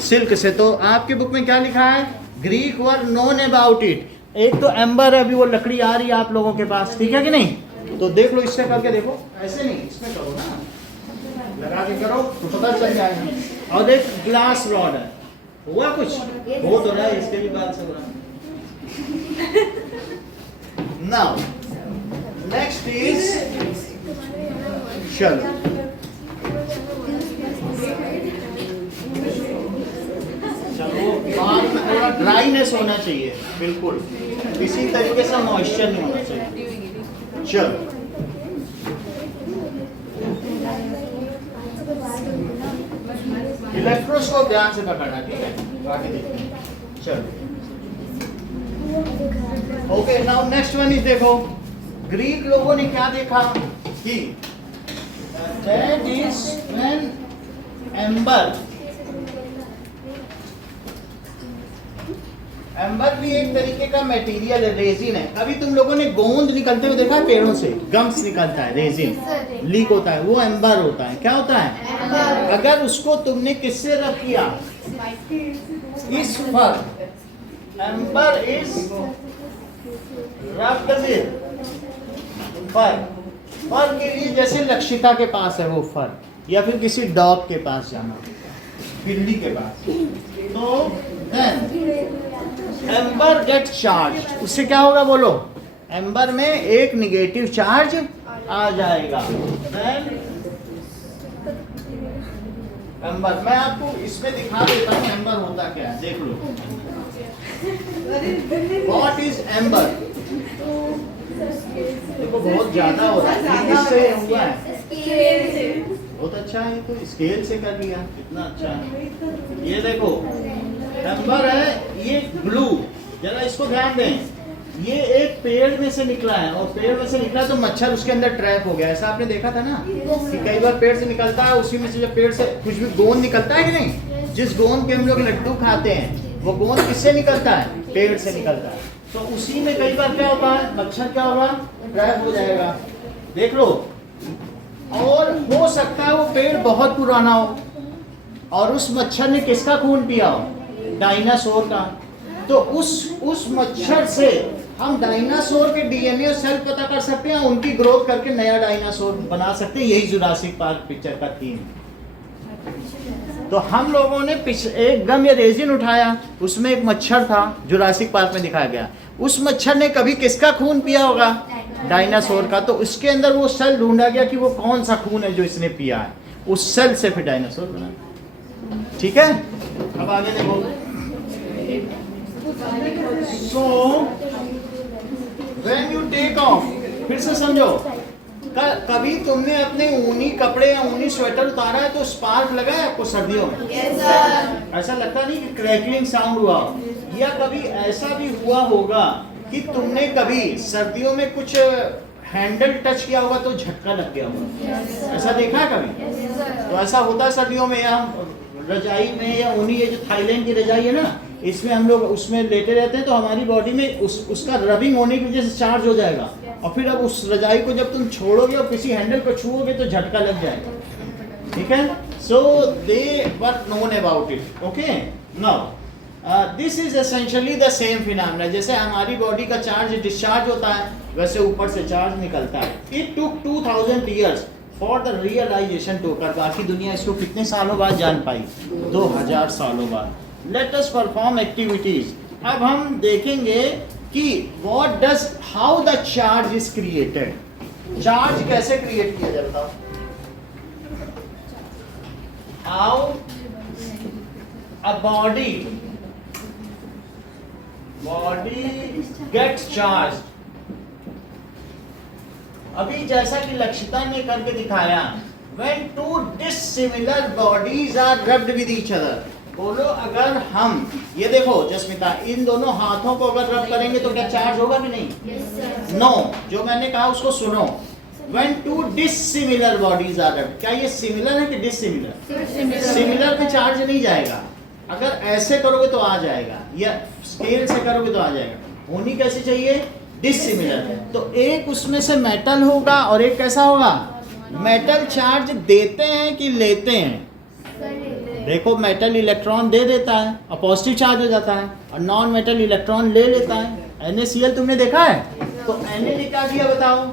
सिल्क से। तो आपके बुक में क्या लिखा है? Greek were known about it. एक तो एम्बर है, अभी वो लकड़ी आ रही है आप लोगों के पास, ठीक है कि नहीं? तो देख लो, इससे करके देखो, ऐसे नहीं, इसमें करो ना, लगा के करो तो पता चल जाएगा। और एक ग्लास रॉड है, हुआ कुछ? बहुत हो रहा है, इसके भी बात से हो रहा है। नाउ नेक्स्ट इज, चलो बाल में थोड़ा ड्राइनेस होना चाहिए, बिल्कुल किसी तरीके से मॉइस्चर नहीं होना चाहिए। चलो इलेक्ट्रोस्कोप ध्यान से पकड़ना, ठीक है? बाकी देखते हैं। चलो okay, now next one is, देखो ग्रीक लोगों ने क्या देखा कि दैट इज व्हेन एम्बर भी एक तरीके का मटेरियल है, रेजिन है। अभी तुम लोगों ने गोंद निकलते हुए देखा पेड़ों से, गम्स निकलता है, रेजिन लीक होता है, वो एम्बर होता है। क्या होता है? अगर उसको तुमने किससे रब किया? इस फर, एम्बर इज रब्ड विद फर। फर के लिए जैसे लक्षिता के पास है वो फर, या फिर किसी डॉग के पास जाना, बिल्ली के पास, तो देन एम्बर गेट चार्ज। उससे क्या होगा बोलो? एम्बर में एक निगेटिव चार्ज आ जाएगा। देन एम्बर, मैं आपको इसमें दिखा देता हूँ एम्बर होता क्या है, देख लो। What is amber? देखो बहुत ज्यादा हो रहा है, इससे हुआ है, बहुत अच्छा है, तो स्केल से कर लिया, कितना अच्छा है। ये देखो एम्बर है, ये ग्लू, जरा इसको ध्यान दें, ये एक पेड़ में से निकला है, और पेड़ में से निकला तो मच्छर उसके अंदर ट्रैप हो गया। ऐसा आपने देखा था ना कि कई बार पेड़ से निकलता है, उसी में से जब पेड़ से कुछ भी गोंद निकलता है कि नहीं, जिस गोंद के हम लोग लड्डू खाते हैं वो गोंद किससे निकलता है? पेड़ से निकलता है। तो उसी में कई बार क्या होता है, मच्छर क्या होगा, ट्रैप हो जाएगा, देख लो। और हो सकता है वो पेड़ बहुत पुराना हो और उस मच्छर ने किसका खून पिया हो? डायनासोर का। तो उस मच्छर से हम डायनासोर के डीएनए और सेल पता कर सकते हैं, उनकी ग्रोथ करके नया डायनासोर बना सकते हैं। यही जुरासिक पार्क पिक्चर का थीम। तो हम लोगों ने एक गम या रेजिन उठाया, उसमें एक मच्छर था, जुरासिक पार्क में दिखाया गया। उस मच्छर ने कभी किसका खून पिया होगा? डायनासोर का। तो उसके अंदर वो सेल ढूंढा गया कि वो कौन सा खून है जो इसने पिया है, उस सेल से फिर डायनासोर बना। ठीक है, अब आगे देखो। So when you take off, फिर से समझो, कभी तुमने अपने ऊनी कपड़े या ऊनी स्वेटर उतारा है तो स्पार्क लगा है आपको सर्दियों में? yes, ऐसा लगता नहीं कि क्रैकलिंग साउंड हुआ? या कभी ऐसा भी हुआ होगा कि तुमने कभी सर्दियों में कुछ हैंडल टच किया होगा तो झटका लग गया होगा? yes, ऐसा देखा है कभी? yes, तो ऐसा होता है सर्दियों में, या हम रजाई में या ऊनी, ये जो थाईलैंड की रजाई है ना, इसमें हम लोग उसमें लेटे रहते हैं तो हमारी बॉडी में उसका रबिंग होने की वजह से चार्ज हो जाएगा, और फिर अब उस रजाई को जब तुम छोड़ोगे और किसी हैंडल को छुओगे तो झटका लग जाएगा। ठीक है, so they were known about it. Okay, now this is essentially the same phenomena. जैसे हमारी बॉडी का चार्ज डिस्चार्ज होता है, वैसे ऊपर से चार्ज निकलता है। It took 2000 years for the realization to occur. बाकी दुनिया इसको कितने सालों बाद जान पाई? 2000 सालों बाद। Let us perform activities. अब हम देखेंगे कि what does, how the charge is created. Charge कैसे क्रिएट किया जाता है? How a body body gets charge. अभी जैसा कि लक्षिता ने करके दिखाया, when two dissimilar bodies are rubbed with each other, बोलो अगर हम ये देखो जस्मिता, इन दोनों हाथों को अगर रब करेंगे तो क्या चार्ज होगा कि नहीं? नो, जो मैंने कहा उसको सुनो। when two dissimilar bodies are rubbed, क्या ये सिमिलर है कि डिसिमिलर? सिमिलर पे चार्ज नहीं जाएगा, अगर ऐसे करोगे तो आ जाएगा, या स्केल से करोगे तो आ जाएगा। होनी कैसी चाहिए? डिसिमिलर। तो एक उसमें से मेटल होगा और एक कैसा होगा? मेटल चार्ज देते हैं कि लेते हैं? देखो मेटल इलेक्ट्रॉन दे देता है और पॉजिटिव चार्ज हो जाता है, और नॉन मेटल इलेक्ट्रॉन ले लेता है। NaCl तुमने देखा है? तो Na ने क्या किया बताओ?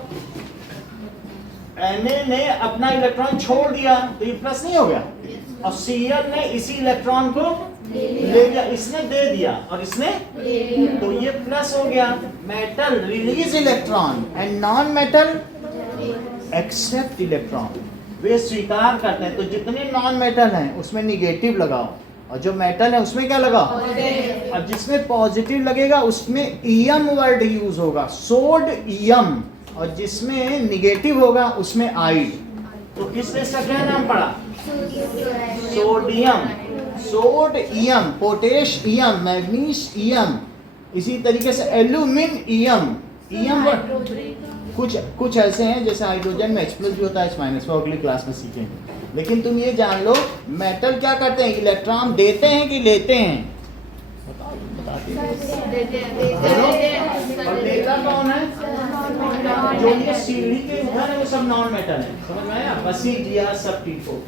Na ने अपना इलेक्ट्रॉन छोड़ दिया तो ये प्लस नहीं हो गया, और Cl ने इसी इलेक्ट्रॉन को ले लिया, इसने दे दिया और इसने तो ये प्लस हो गया। Metal release electron and non metal accept electron, वे स्वीकार करते हैं। तो जितने नॉन मेटल हैं उसमें निगेटिव लगाओ, और जो मेटल है उसमें क्या लगाओ? और जिसमें पॉजिटिव लगेगा उसमें ईएम वर्ड यूज होगा, सोड ईएम, और जिसमें निगेटिव होगा उसमें आइड। तो किसने इसका क्या नाम पड़ा? सोडियम, सोड EM, potash EM, manganese EM, इसी तरीके से एल्यूमिन ईएम। ईएम कुछ ऐसे हैं जैसे हाइड्रोजन में एक्सप्लोसिव होता है, माइनस वो अगली क्लास में सीखेंगे। लेकिन तुम ये जान लो मेटल क्या करते हैं? इलेक्ट्रॉन देते हैं कि लेते हैं? और लेता कौन है? जो ये सीढ़ी के उधर है वो सब नॉन मेटल है, समझ में आया? बसीडिया सब ठीक हो,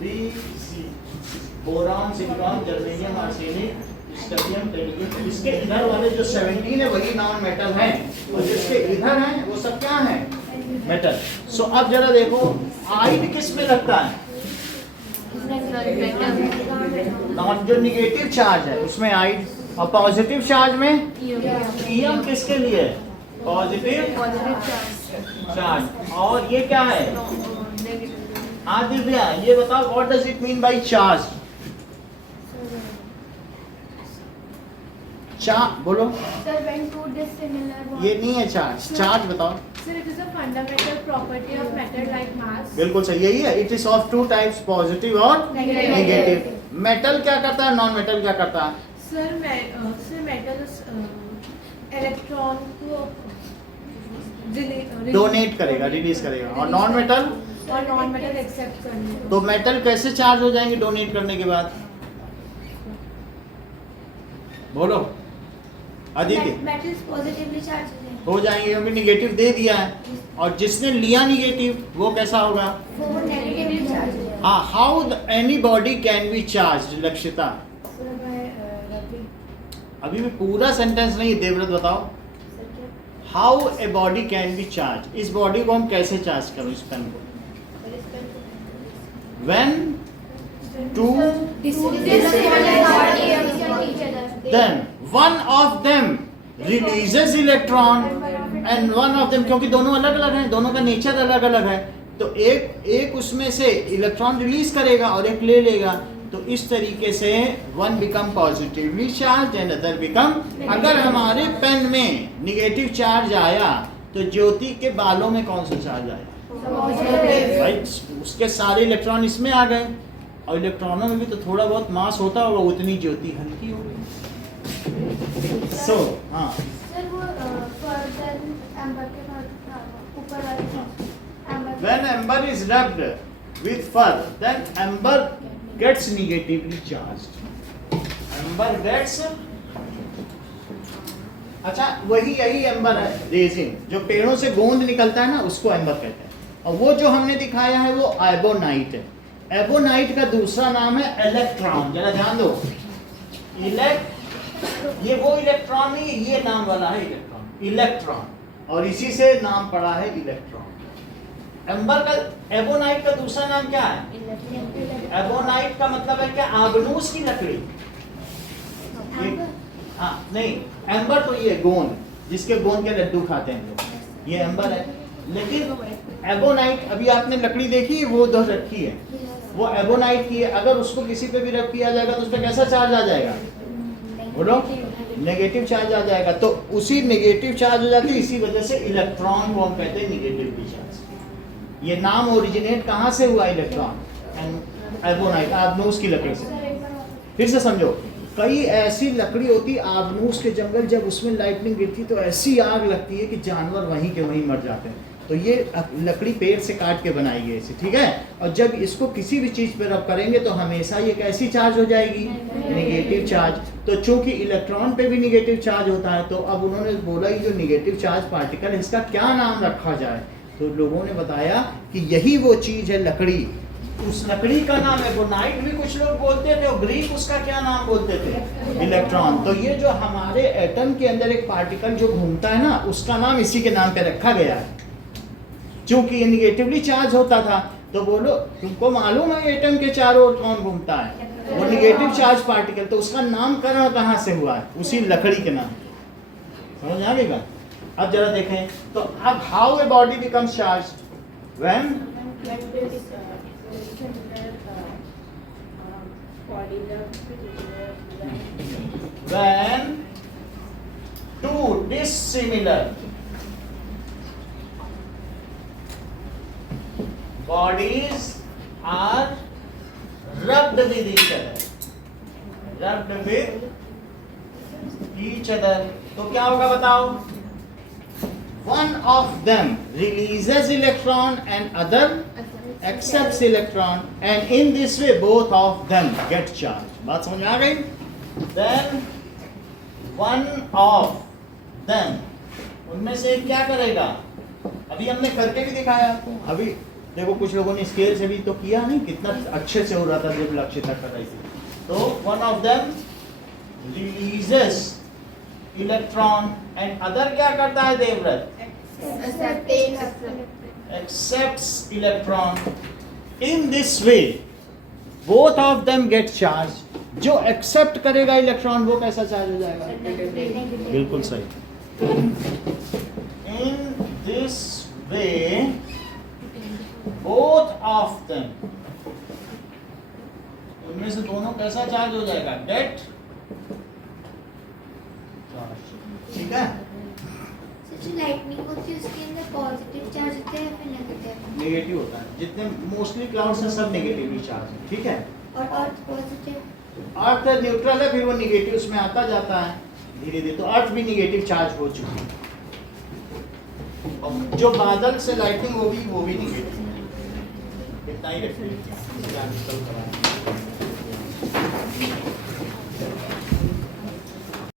बोरॉन, सिलिकॉन, जर्मेनियम, आर्सेनिक, स्टर्बियम, टेरियम, इसके इधर वाले जो 17 है वही नॉन मेटल हैं, और जिसके इधर हैं वो सब क्या हैं? मेटल। सो अब जरा देखो आइड किस में लगता है? नॉन, जो निगेटिव चार्ज है उसमें आइड, और पॉजिटिव चार्ज में ईएम। किसके लिए? Positive charge. और ये क्या है? दिव्या ये बताओ, what does it mean by charge? बोलो। Sir, when two dissimilar bodies. ये नहीं है चार्ज, चार्ज बताओ। Sir, it is a fundamental property of matter like mass. बिल्कुल सही, यही है। It is of two types, positive और नेगेटिव। मेटल क्या करता है, नॉन मेटल क्या करता है? Sir, metal इलेक्ट्रॉन को डोनेट करेगा, रिलीज करेगा, और नॉन मेटल और नॉन मेटल एक्सेप्ट करने। तो मेटल कैसे चार्ज हो जाएंगे डोनेट करने के बाद? बोलो आदित्य। Metals positively charged हो जाएंगे क्योंकि निगेटिव दे दिया है, और जिसने लिया निगेटिव वो कैसा होगा? वो negatively charged है। हाँ, how any body can be charge? Lakshita अभी भी पूरा सेंटेंस नहीं, देवव्रत बताओ। How a body can be charge? इस बॉडी को हम कैसे चार्ज करो, इस पेन को? When two then one of them releases electron and one of them, क्योंकि दोनों अलग अलग हैं, दोनों का नेचर अलग अलग है, तो एक उसमें से इलेक्ट्रॉन रिलीज करेगा और एक ले लेगा। तो इस तरीके से one become positively charge and other become. अगर हमारे पेन में निगेटिव चार्ज आया तो ज्योति के बालों में कौन सा चार्ज आया? भाई उसके सारे इलेक्ट्रॉन इसमें आ गए, और इलेक्ट्रॉनों में भी तो थोड़ा बहुत मास होता होगा, उतनी ज्योति हल्की हो गई। हाँ Sir, वो further amber के बाद ऊपर वाले amber। when amber is rubbed with fur, then amber gets negatively charged. Amber gets, अच्छा वही यही एम्बर है, रेजिन, जो पेड़ों से गोंद निकलता है ना उसको एम्बर कहते हैं। और वो जो हमने दिखाया है वो एबोनाइट है। एबोनाइट का दूसरा नाम है इलेक्ट्रॉन। जरा ध्यान दो, ये वो इलेक्ट्रॉन नहीं, ये नाम वाला है इलेक्ट्रॉन, और इसी से नाम पड़ा है इलेक्ट्रॉन। एम्बर का, एबोनाइट का दूसरा नाम क्या है? एबोनाइट का मतलब है क्या? आबनूस की लकड़ी। हाँ नहीं, एम्बर तो ये गोंद, जिसके गोंद के लड्डू खाते हैं लोग, ये एम्बर है। लेकिन एबोनाइट, अभी आपने लकड़ी देखी वो दो रखी है, वो एबोनाइट की है। अगर उसको किसी पे भी रख किया जाएगा तो उस पर कैसा चार्ज आ जाएगा? बोलो नेगेटिव चार्ज आ जाएगा, तो उसी नेगेटिव चार्ज हो जाती है, इसी वजह से इलेक्ट्रॉन को हम कहते हैं नेगेटिवली चार्ज। ये नाम ओरिजिनेट कहाँ से हुआ इलेक्ट्रॉन? एबोनाइट, आबनूस की लकड़ी से। फिर से समझो, कई ऐसी लकड़ी होती आबनूस के जंगल, जब उसमें लाइटनिंग गिरती तो ऐसी आग लगती है कि जानवर वहीं के वहीं मर जाते हैं। तो ये लकड़ी पेड़ से काट के बनाई गई इसे, ठीक है। और जब इसको किसी भी चीज़ पे रब करेंगे तो हमेशा ये कैसी चार्ज हो जाएगी? Negative charge. तो चूंकि इलेक्ट्रॉन पे भी नेगेटिव चार्ज होता है, तो अब उन्होंने बोला ये जो नेगेटिव चार्ज पार्टिकल है इसका क्या नाम रखा जाए? तो लोगों ने बताया कि यही वो चीज़ है लकड़ी। उस लकड़ी का नाम एबोनाइट भी कुछ लोग बोलते थे, और ग्रीक उसका क्या नाम बोलते थे? इलेक्ट्रॉन। तो ये जो हमारे एटम के अंदर एक पार्टिकल जो घूमता है ना, उसका नाम इसी के नाम पे रखा गया है, क्योंकि ये निगेटिवली चार्ज होता था। तो बोलो, तुमको मालूम है एटम के चारों ओर कौन घूमता है? वो निगेटिव चार्ज पार्टिकल। तो उसका नामकरण कहाँ से हुआ है? उसी लकड़ी के नाम। समझ आ गई बात? अब जरा देखें, तो अब how a body becomes charge? When two dissimilar bodies are rubbed with each other, तो क्या होगा बताओ? One of them releases electron and other accepts electron, and in this way both of them get charged. बात समझ में आ गई? Then one of them, उनमें से क्या करेगा? अभी हमने करके भी दिखाया आपको। अभी देखो, कुछ लोगों ने स्केल से भी तो किया नहीं, कितना अच्छे से हो रहा था जब लक्ष्य तक कर रही थी। तो one of them releases electron and other क्या करता है Devvrat? Accepts electron. In this way both of them get charged. जो एक्सेप्ट करेगा इलेक्ट्रॉन वो कैसा चार्ज हो जाएगा? बिल्कुल सही। In this way both of them, उनमें से दोनों कैसा चार्ज हो जाएगा? गेट चार्ज, ठीक है। जो लाइटनिंग होती है उसके अंदर पॉजिटिव चार्ज होता है या फिर नेगेटिव? नेगेटिव होता है। जितने मोस्टली क्लाउड्स हैं सब नेगेटिवली चार्ज है, ठीक है। और अर्थ पॉजिटिव? अर्थ न्यूट्रल है, फिर वो नेगेटिव उसमें आता जाता है धीरे धीरे। तो अर्थ भी नेगेटिव चार्ज हो चुकी है। और जो बादल से लाइटिंग होगी वो भी नेगेटिव है। इतना ही रखिए।